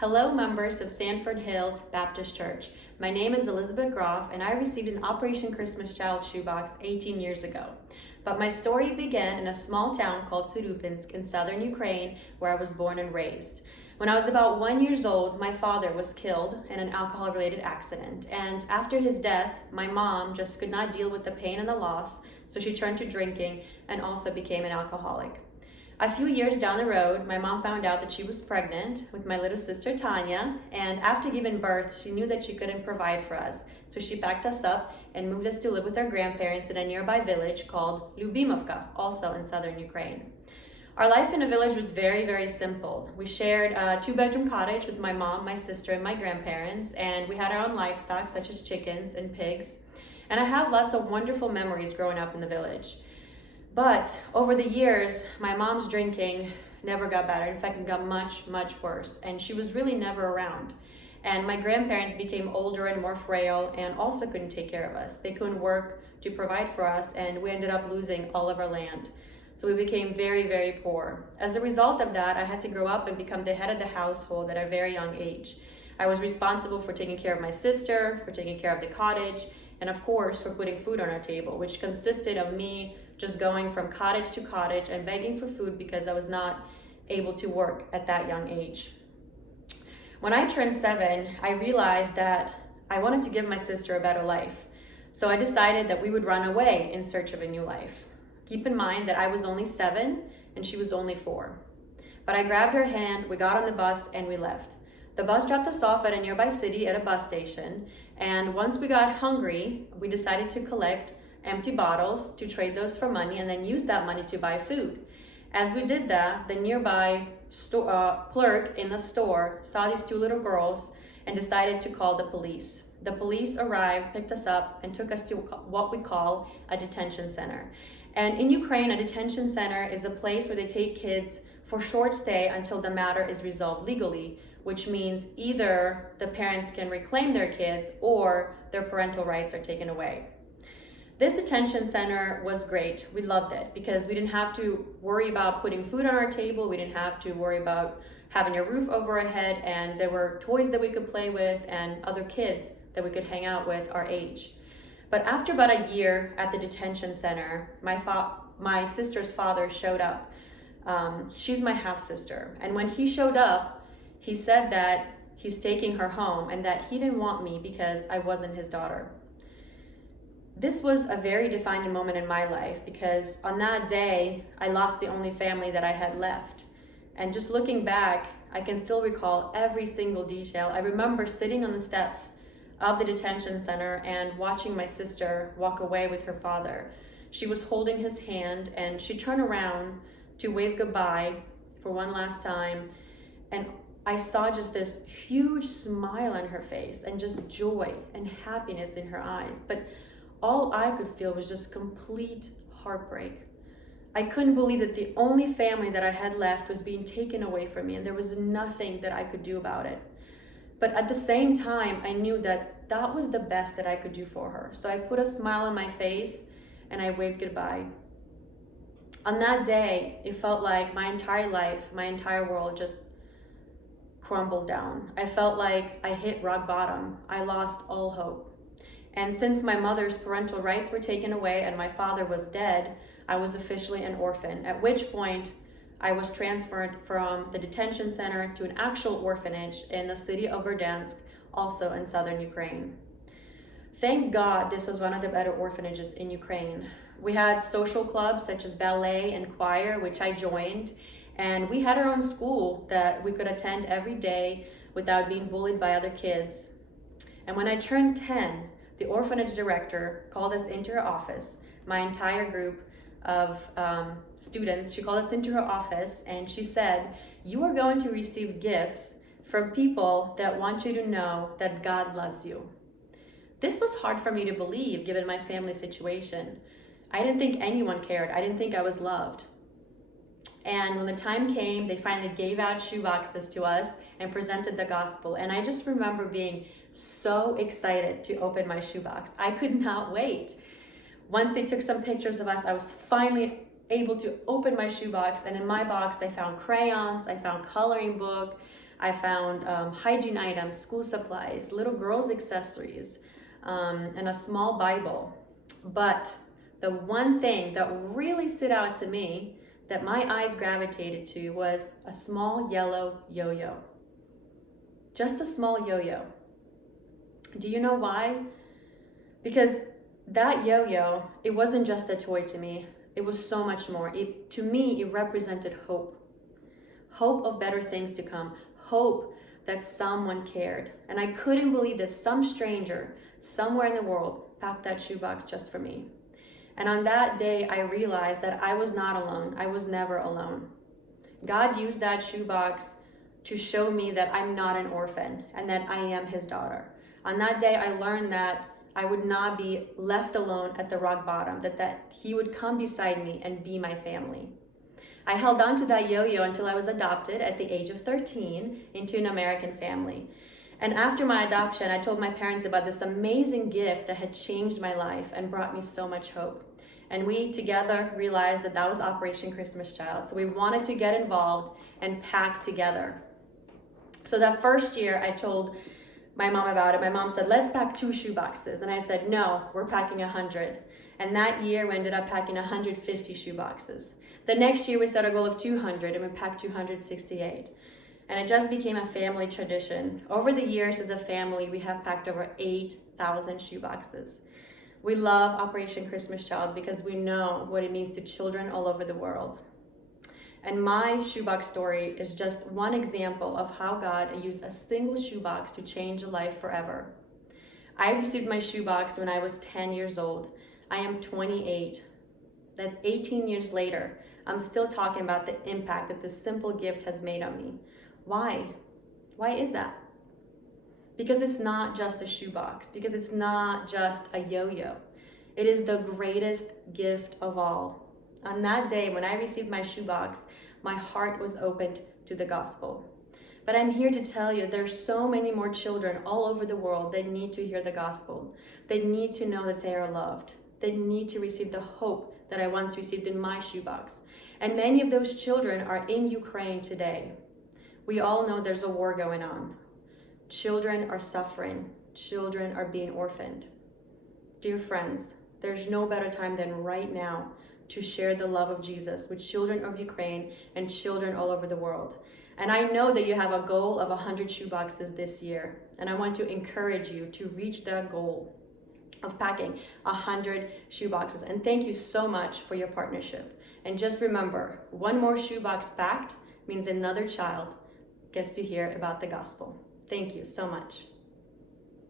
Hello, members of Sanford Hill Baptist Church. My name is Elizabeth Groff, and I received an Operation Christmas Child shoebox 18 years ago. But my story began in a small town called Surupinsk in southern Ukraine, where I was born and raised. When I was about 1 year old, my father was killed in an alcohol-related accident. And after his death, my mom just could not deal with the pain and the loss, so she turned to drinking and also became an alcoholic. A few years down the road, my mom found out that she was pregnant with my little sister Tanya, and after giving birth, she knew that she couldn't provide for us. So she packed us up and moved us to live with our grandparents in a nearby village called Lyubimovka, also in southern Ukraine. Our life in the village was very, very simple. We shared a 2-bedroom cottage with my mom, my sister, and my grandparents, and we had our own livestock such as chickens and pigs. And I have lots of wonderful memories growing up in the village. But over the years, my mom's drinking never got better. In fact, it got much, much worse. And she was really never around. And my grandparents became older and more frail and also couldn't take care of us. They couldn't work to provide for us, and we ended up losing all of our land. So we became very, very poor. As a result of that, I had to grow up and become the head of the household at a very young age. I was responsible for taking care of my sister, for taking care of the cottage, and of course for putting food on our table, which consisted of me just going from cottage to cottage and begging for food because I was not able to work at that young age. When I turned 7, I realized that I wanted to give my sister a better life. So I decided that we would run away in search of a new life. Keep in mind that I was only 7 and she was only 4. But I grabbed her hand, we got on the bus, and we left. The bus dropped us off at a nearby city at a bus station, and once we got hungry, we decided to collect empty bottles to trade those for money and then use that money to buy food. As we did that, the nearby clerk in the store saw these 2 little girls and decided to call the police. The police arrived, picked us up, and took us to what we call a detention center. And in Ukraine, a detention center is a place where they take kids for short stay until the matter is resolved legally, which means either the parents can reclaim their kids or their parental rights are taken away. This detention center was great. We loved it because we didn't have to worry about putting food on our table. We didn't have to worry about having a roof over our head, and there were toys that we could play with and other kids that we could hang out with our age. But after about a year at the detention center, my sister's father showed up. She's my half-sister. And when he showed up, he said that he's taking her home and that he didn't want me because I wasn't his daughter. This was a very defining moment in my life because on that day, I lost the only family that I had left. And just looking back, I can still recall every single detail. I remember sitting on the steps of the detention center and watching my sister walk away with her father. She was holding his hand and she turned around to wave goodbye for one last time. And I saw just this huge smile on her face and just joy and happiness in her eyes. But all I could feel was just complete heartbreak. I couldn't believe that the only family that I had left was being taken away from me, and there was nothing that I could do about it. But at the same time, I knew that that was the best that I could do for her. So I put a smile on my face and I waved goodbye. On that day, it felt like my entire life, my entire world just crumbled down. I felt like I hit rock bottom. I lost all hope. And since my mother's parental rights were taken away and my father was dead, I was officially an orphan, at which point I was transferred from the detention center to an actual orphanage in the city of Berdansk, also in southern Ukraine. Thank God this was one of the better orphanages in Ukraine. We had social clubs such as ballet and choir, which I joined, and we had our own school that we could attend every day without being bullied by other kids. And when I turned 10, the orphanage director called us into her office, my entire group of students. She called us into her office and she said, "You are going to receive gifts from people that want you to know that God loves you." This was hard for me to believe given my family situation. I didn't think anyone cared. I didn't think I was loved. And when the time came, they finally gave out shoeboxes to us and presented the gospel. And I just remember being so excited to open my shoebox. I could not wait. Once they took some pictures of us, I was finally able to open my shoebox. And in my box, I found crayons, I found coloring book, I found hygiene items, school supplies, little girls' accessories, and a small Bible. But the one thing that really stood out to me that my eyes gravitated to was a small yellow yo-yo. Just a small yo-yo. Do you know why? Because that yo-yo, it wasn't just a toy to me. It was so much more. To me, it represented hope. Hope of better things to come. Hope that someone cared. And I couldn't believe that some stranger somewhere in the world packed that shoebox just for me. And on that day, I realized that I was not alone. I was never alone. God used that shoebox to show me that I'm not an orphan and that I am his daughter. On that day, I learned that I would not be left alone at the rock bottom, that he would come beside me and be my family. I held on to that yo-yo until I was adopted at the age of 13 into an American family. And after my adoption, I told my parents about this amazing gift that had changed my life and brought me so much hope. And we together realized that was Operation Christmas Child. So we wanted to get involved and pack together. So that first year, I told my mom about it. My mom said, let's pack 2 shoeboxes. And I said, no, we're packing 100. And that year, we ended up packing 150 shoeboxes. The next year, we set a goal of 200, and we packed 268. And it just became a family tradition. Over the years, as a family, we have packed over 8,000 shoeboxes. We love Operation Christmas Child because we know what it means to children all over the world. And my shoebox story is just one example of how God used a single shoebox to change a life forever. I received my shoebox when I was 10 years old. I am 28. That's 18 years later. I'm still talking about the impact that this simple gift has made on me. Why? Why is that? Because it's not just a shoebox, because it's not just a yo-yo. It is the greatest gift of all. On that day, when I received my shoebox, my heart was opened to the gospel. But I'm here to tell you there's so many more children all over the world that need to hear the gospel. They need to know that they are loved. They need to receive the hope that I once received in my shoebox. And many of those children are in Ukraine today. We all know there's a war going on. Children are suffering. Children are being orphaned. Dear friends, there's no better time than right now to share the love of Jesus with children of Ukraine and children all over the world. And I know that you have a goal of 100 shoeboxes this year. And I want to encourage you to reach that goal of packing 100 shoeboxes. And thank you so much for your partnership. And just remember, one more shoebox packed means another child gets to hear about the gospel. Thank you so much.